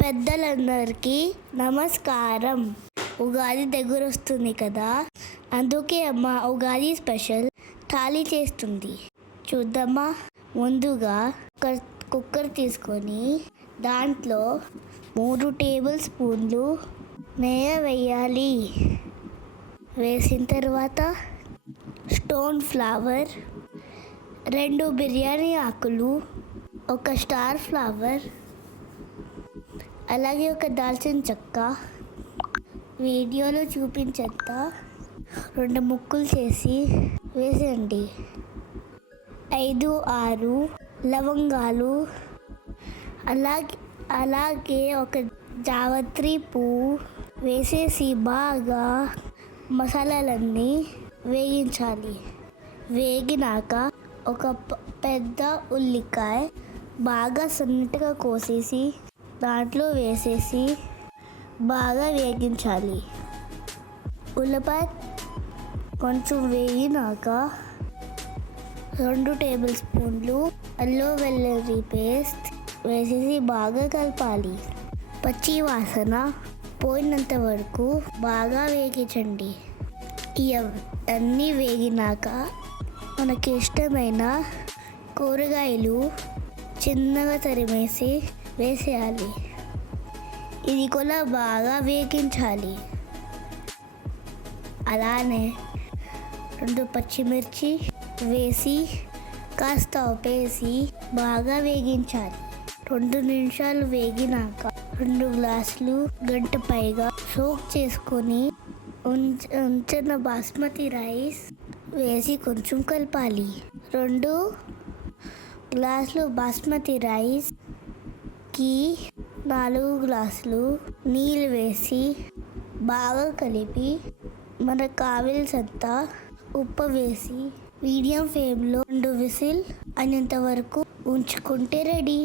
పెద్దలందరికీ నమస్కారం. ఉగాది దగ్గర వస్తుంది కదా, అందుకే అమ్మ ఉగాది స్పెషల్ థాలీ చేస్తుంది. చూద్దామా? ముందుగా కుక్కర్ తీసుకొని దాంట్లో 3 టేబుల్ స్పూన్లు నెయ్యి వేయాలి. వేసిన తర్వాత స్టోన్ ఫ్లవర్, 2 బిర్యానీ ఆకులు, 1 స్టార్ ఫ్లవర్, అలాగే 1 దాల్చిన చెక్క, వీడియోలో చూపించేంత 2 ముక్కలు చేసి వేసేయండి. 5-6 లవంగాలు, అలాగే 1 జావత్రి పువ్వు వేసేసి బాగా మసాలాలన్నీ వేగించాలి. వేగినాక 1 పెద్ద ఉల్లికాయ బాగా సన్నగా కోసేసి దాంట్లో వేసేసి బాగా వేగించాలి. ఉల్లిపాయ కొంచెం వేగినాక 2 టేబుల్ స్పూన్లు అల్లం వెల్లుల్లి పేస్ట్ వేసేసి బాగా కలపాలి. పచ్చి వాసన పోయినంత వరకు బాగా వేగించండి. అన్నీ వేగినాక మనకి ఇష్టమైన కూరగాయలు చిన్నగా తరిమేసి వేసేయాలి. ఇది కూడా బాగా వేగించాలి. అలానే 2 పచ్చిమిర్చి వేసి కాస్త ఉప్పేసి బాగా వేగించాలి. 2 నిమిషాలు వేగినాక 2 గ్లాసులు గంట పైగా సోక్ చేసుకొని ఉంచిన బాస్మతి రైస్ వేసి కొంచెం కలపాలి. 2 గ్లాసులు బాస్మతి రైస్కి 4 గ్లాసులు నీళ్ళు వేసి బాగా కలిపి మనకు కావాల్సినంత ఉప్పు వేసి మీడియం ఫ్లేమ్లో 2 విజిల్ అయినంత వరకు ఉంచుకుంటే రెడీ.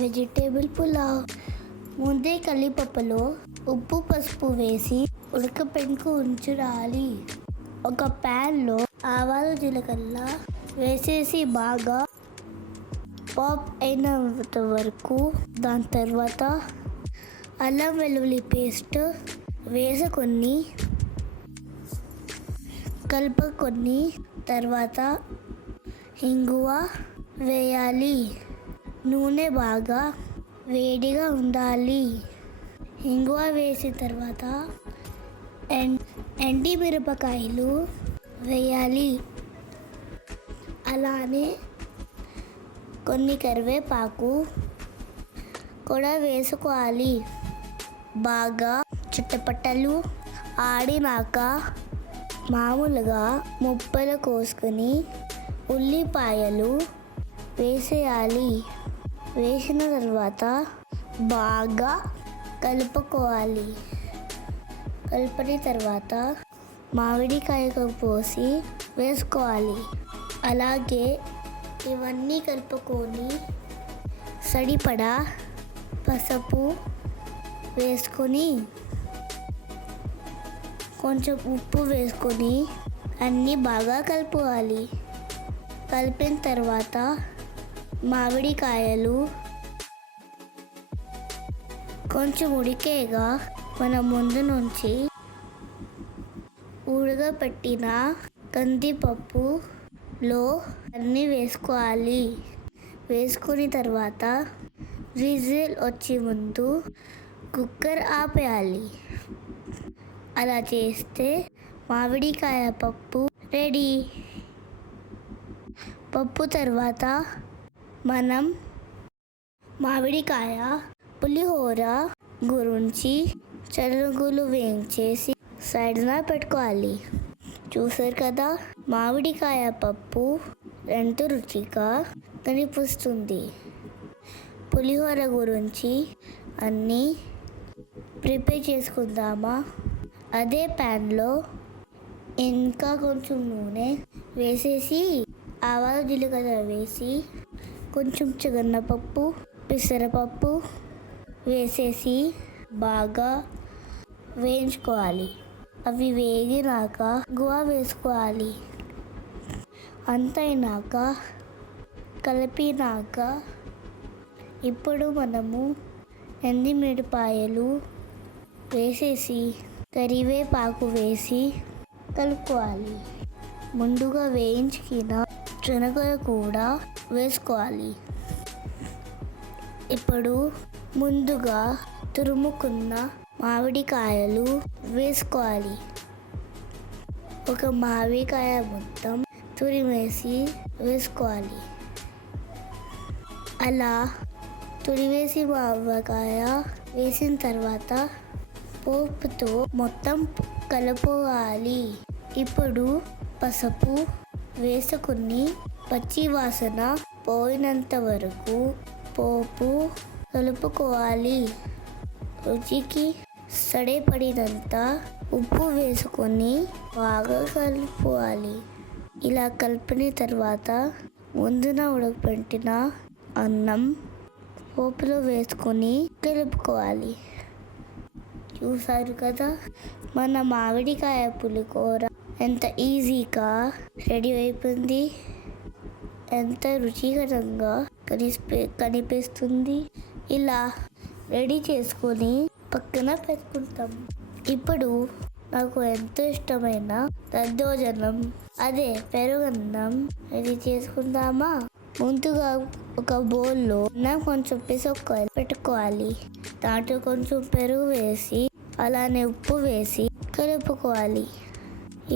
వెజిటేబుల్ పులావ్. ముందే కలిపప్పులో ఉప్పు పసుపు వేసి ఉడకపెట్టుకు ఉంచాలి. 1 ప్యాన్లో ఆవాలు జీలకర్ర వేసేసి బాగా పాప్ అయినంత వరకు దాని తర్వాత అల్లం వెల్లుల్లి పేస్ట్ వేసుకొని కలుపుకొని తర్వాత ఇంగువ వేయాలి. నూనె బాగా వేడిగా ఉండాలి. ఇంగువ వేసిన తర్వాత ఎండి మిరపకాయలు వేయాలి. అలానే కొన్ని కరివేపాకు కూడా వేసుకోవాలి. బాగా చుట్టపట్టలు ఆడినాక మామూలుగా ముక్కలు కోసుకొని ఉల్లిపాయలు వేసేయాలి. వేసిన తర్వాత బాగా కలుపుకోవాలి. కలిపిన తర్వాత మామిడికాయ పోసి వేసుకోవాలి. అలాగే ఇవన్నీ కలుపుకొని సరిపడా పసుపు వేసుకొని కొంచెం ఉప్పు వేసుకొని అన్నీ బాగా కలుపుకోవాలి. కలిపిన తర్వాత మామిడికాయలు కొంచెం ఉడికేగా మన ముందు నుంచి ఉడకపెట్టిన కందిపప్పులో అన్నీ వేసుకోవాలి. వేసుకున్న తర్వాత విజిల్ వచ్చే ముందు కుక్కర్ ఆపేయాలి. అలా చేస్తే మామిడికాయ పప్పు రెడీ. పప్పు తర్వాత మనం మామిడికాయ పులిహోర గురించి శనగలు వేయించేసి సైడ్న పెట్టుకోవాలి. చూసారు కదా, మామిడికాయ పప్పు ఎంతో రుచిగా కనిపిస్తుంది. పులిహోర గురించి అన్నీ ప్రిపేర్ చేసుకుందామా? అదే ప్యాన్లో ఇంకా కొంచెం నూనె వేసేసి ఆవాలు జీలకర్ర వేసి కొంచెం శనగపప్పు పెసరపప్పు వేసేసి బాగా వేయించుకోవాలి. అవి వేగినాక గువ వేసుకోవాలి. అంతైనాక కలిపినాక ఇప్పుడు మనము ఎండుమిరపాయలు వేసేసి కరివేపాకు వేసి కలుపుకోవాలి. ముందుగా వేయించిన శనగలు కూడా వేసుకోవాలి. ఇప్పుడు ముందుగా తురుముకున్న మామిడికాయలు వేసుకోవాలి. ఒక మామిడికాయ మొత్తం తురిమేసి వేసుకోవాలి. అలా తురివేసి మామిడికాయ వేసిన తర్వాత పోపుతో మొత్తం కలుపుకోవాలి. ఇప్పుడు పసుపు వేసుకుని పచ్చి వాసన పోయినంత వరకు పోపు కలుపుకోవాలి. రుచికి సరిపడినంత ఉప్పు వేసుకొని బాగా కలుపుకోవాలి. ఇలా కలిపిన తర్వాత ముందున ఉడకబెట్టిన అన్నం పోపులో వేసుకొని కలుపుకోవాలి. చూసారు కదా, మన మామిడికాయ పులిహోర ఎంత ఈజీగా రెడీ అయిపోయింది. ఎంత రుచికరంగా కనిపిస్తుంది. ఇలా రెడీ చేసుకొని పక్కన పెట్టుకుంటాం. ఇప్పుడు నాకు ఎంతో ఇష్టమైన దద్దోజనం, అదే పెరుగన్నం రెడీ చేసుకుందామా? ముందుగా ఒక బౌల్లో కొంచెం పిసుక్కాయలు పెట్టుకోవాలి. దాంట్లో కొంచెం పెరుగు వేసి అలానే ఉప్పు వేసి కలుపుకోవాలి.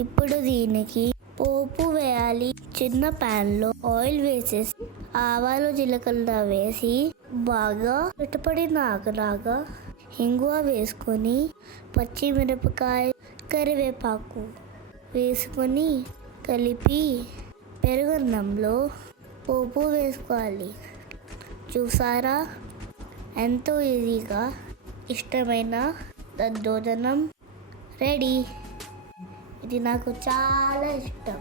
ఇప్పుడు దీనికి పోపు వేయాలి. చిన్న ప్యాన్లో ఆయిల్ వేసేసి ఆవాలు జీలకర్ర వేసి బాగా చిటపడినాకలాగా ఇంగువ వేసుకొని పచ్చిమిరపకాయ కరివేపాకు వేసుకొని కలిపి పెరుగన్నంలో పోపు వేసుకోవాలి. చూసారా, ఎంతో ఈజీగా ఇష్టమైన దద్దోజనం రెడీ. ఇది నాకు చాలా ఇష్టం.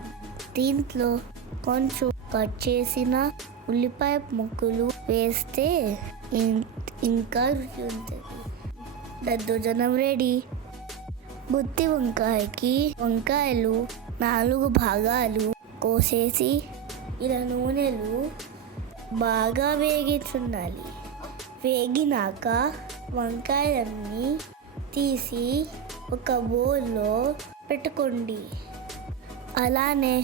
దీంట్లో కొంచెం కట్ చేసిన ఉల్లిపాయ ముక్కలు వేస్తే ఇంకా రుచి ఉంటుంది. దద్దోజనం రెడీ. గుత్తి వంకాయకి వంకాయలు 4 భాగాలు కోసేసి ఇలా నూనెలు బాగా వేగించుండాలి. వేగినాక వంకాయలన్నీ తీసి ఒక బౌల్లో పెట్టుకోండి. అలానే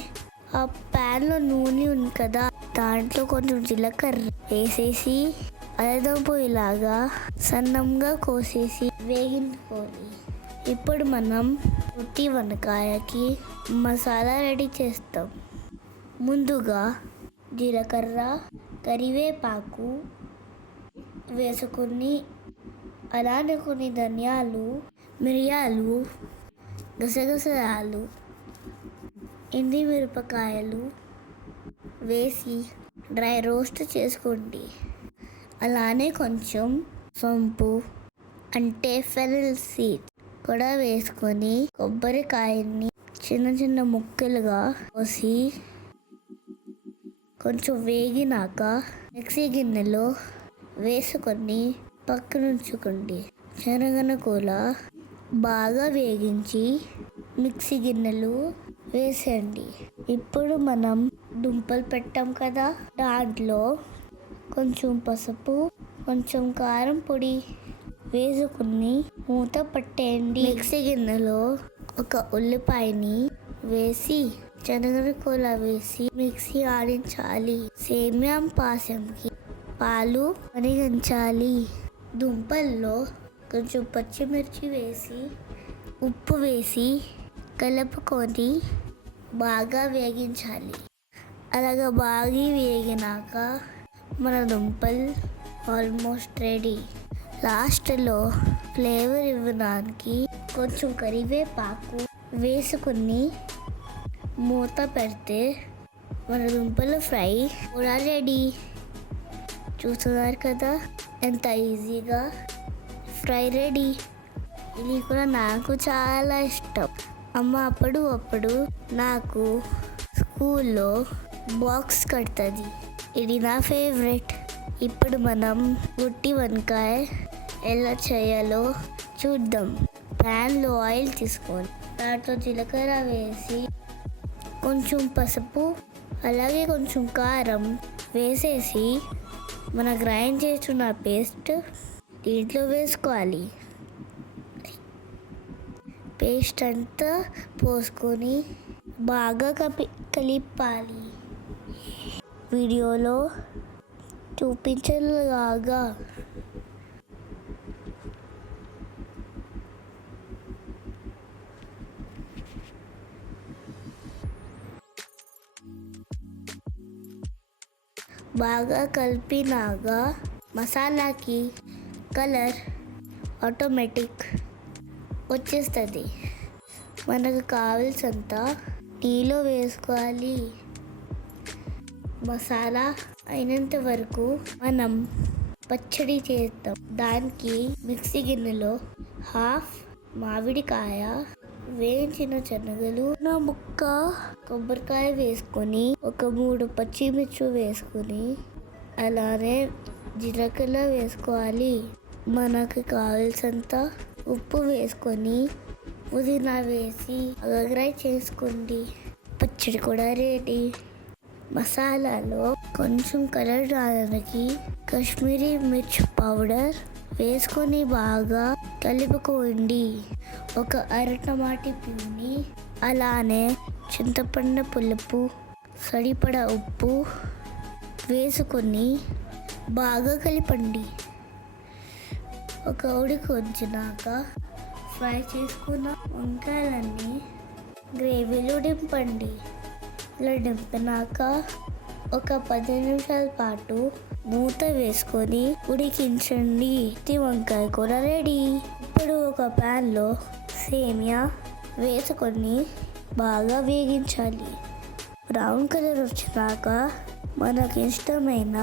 ఆ ప్యాన్లో నూనె ఉంది కదా, దాంట్లో కొంచెం జీలకర్ర వేసేసి అల్లం పొయ్యిలాగా సన్నంగా కోసేసి వేగించుకోవాలి. ఇప్పుడు మనం గుత్తి వంకాయకి మసాలా రెడీ చేస్తాం. ముందుగా జీలకర్ర కరివేపాకు వేసుకుని అలానే కొన్ని ధనియాలు, మిరియాలు, గసగసాలు, ఎండుమిరపకాయలు వేసి డ్రై రోస్ట్ చేసుకోండి. అలానే కొంచెం సొంపు అంటే ఫెనల్ సీడ్ కూడా వేసుకొని కొబ్బరికాయని చిన్న చిన్న ముక్కలుగా కోసి కొంచెం వేగినాక మిక్సీ గిన్నెలో వేసుకొని పక్కన ఉంచుకోండి. శనగను కూడా బాగా వేగించి మిక్సీ గిన్నెలు వేసేయండి. ఇప్పుడు మనం దుంపలు పెట్టాం కదా, దాంట్లో కొంచెం పసుపు, కొంచెం కారం పొడి వేసుకుని మూత పట్టేయండి. మిక్సీ గిన్నెలో ఒక ఉల్లిపాయని వేసి శనగను కూడా వేసి మిక్సీ ఆడించాలి. సేమియా పాయసంకి పాలు మరిగించాలి. దుంపల్లో కొంచెం పచ్చిమిర్చి వేసి ఉప్పు వేసి కలుపుకొని బాగా వేగించాలి. అలాగా బాగా వేగినాక మన దుంపలు ఆల్మోస్ట్ రెడీ. లాస్ట్లో ఫ్లేవర్ ఇవ్వడానికి కొంచెం కరివేపాకు వేసుకుని మూత పెడితే మన దుంపల ఫ్రై కూడా రెడీ. చూస్తున్నారు కదా, ఎంత ఈజీగా ఫ్రై రెడీ. ఇది కూడా నాకు చాలా ఇష్టం. అమ్మ అప్పుడు నాకు స్కూల్లో బాక్స్ కడుతుంది. ఇది నా ఫేవరెట్. ఇప్పుడు మనం గుత్తి వంకాయ ఎలా చేయాలో చూద్దాం. ప్యాన్లో ఆయిల్ తీసుకొని దాంట్లో జీలకర్ర వేసి కొంచెం పసుపు అలాగే కొంచెం కారం వేసేసి మన గ్రైండ్ చేస్తున్న పేస్ట్ దీంట్లో వేసుకోవాలి. పేస్ట్ అంతా పోసుకొని బాగా కలిపాలి. వీడియోలో చూపించలాగా బాగా కలిపినాక మసాలాకి కలర్ ఆటోమేటిక్ వచ్చేస్తుంది. మనకు కావాల్సినంత నీళ్ళు వేసుకోవాలి. మసాలా అయినంత వరకు మనం పచ్చడి చేస్తాం. దానికి మిక్సీ గిన్నెలో హాఫ్ మామిడికాయ, వేయించిన శనగలు, నా ముక్క కొబ్బరికాయ వేసుకొని, ఒక 3 పచ్చిమిర్చి వేసుకొని, అలానే జీలకర్ర వేసుకోవాలి. మనకు కావాల్సినంత ఉప్పు వేసుకొని పుదీనా వేసి ఫ్రై చేసుకోండి. పచ్చడి కూడా రెడీ. మసాలాలో కొంచెం కలర్ రావడానికి కాశ్మీరీ మిర్చి పౌడర్ వేసుకొని బాగా కలుపుకోండి. ఒక టమాటా ప్యూని, అలానే చింతపండు పులుపు, సరిపడా ఉప్పు వేసుకొని బాగా కలపండి. ఒక ఉడికి వచ్చినాక ఫ్రై చేసుకున్న వంకాయలన్నీ గ్రేవీలో దింపండి. ఇలా దింపినాక ఒక 10 నిమిషాల పాటు మూత వేసుకొని ఉడికించండి. వంకాయ కూర రెడీ. ఇప్పుడు ఒక ప్యాన్లో సేమియా వేసుకొని బాగా వేగించాలి. బ్రౌన్ కలర్ వచ్చినాక మనకు ఇష్టమైన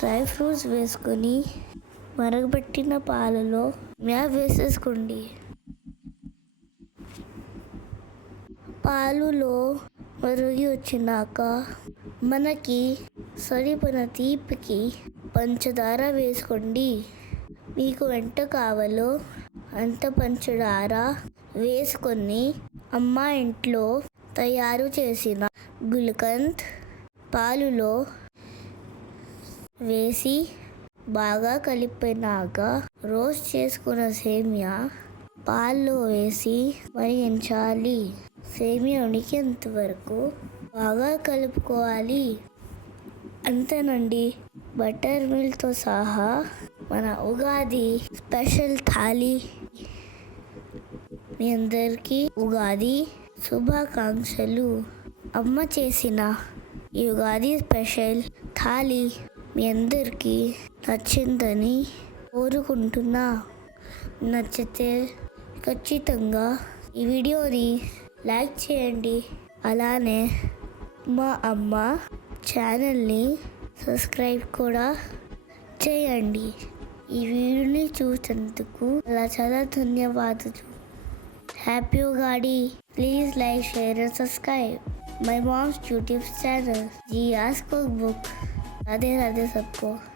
డ్రై ఫ్రూట్స్ వేసుకొని మరగబెట్టిన పాలలో వేసేసుకోండి. పాలులో మరిగి వచ్చినాక మనకి సరిపడిన తీపికి పంచదార వేసుకోండి. మీకు ఎంత కావాలో అంత పంచదార వేసుకొని అమ్మ ఇంట్లో తయారు చేసిన గుల్కంద్ పాలులో వేసి బాగా కలిపినాక రోస్ట్ చేసుకున్న సేమియా పాల్లో వేసి మరిగించాలి. సేమియా ఉడికేంత వరకు బాగా కలుపుకోవాలి. అంతేనండి, బటర్ మిల్క్తో సహా మన ఉగాది స్పెషల్ థాలీ. మీ అందరికీ ఉగాది శుభాకాంక్షలు. అమ్మ చేసిన ఈ ఉగాది స్పెషల్ థాలీ మీ అందరికీ నచ్చిందని కోరుకుంటున్నా. నచ్చితే ఖచ్చితంగా ఈ వీడియోని లైక్ చేయండి. అలానే మా అమ్మ ఛానల్ని సబ్స్క్రైబ్ కూడా చేయండి. ఈ వీడియోని చూసినందుకు చాలా ధన్యవాదాలు. Happy Ugadi. Please like, share and subscribe my mom's YouTube channel, Jiya's Cookbook. Radhe Radhe सबको.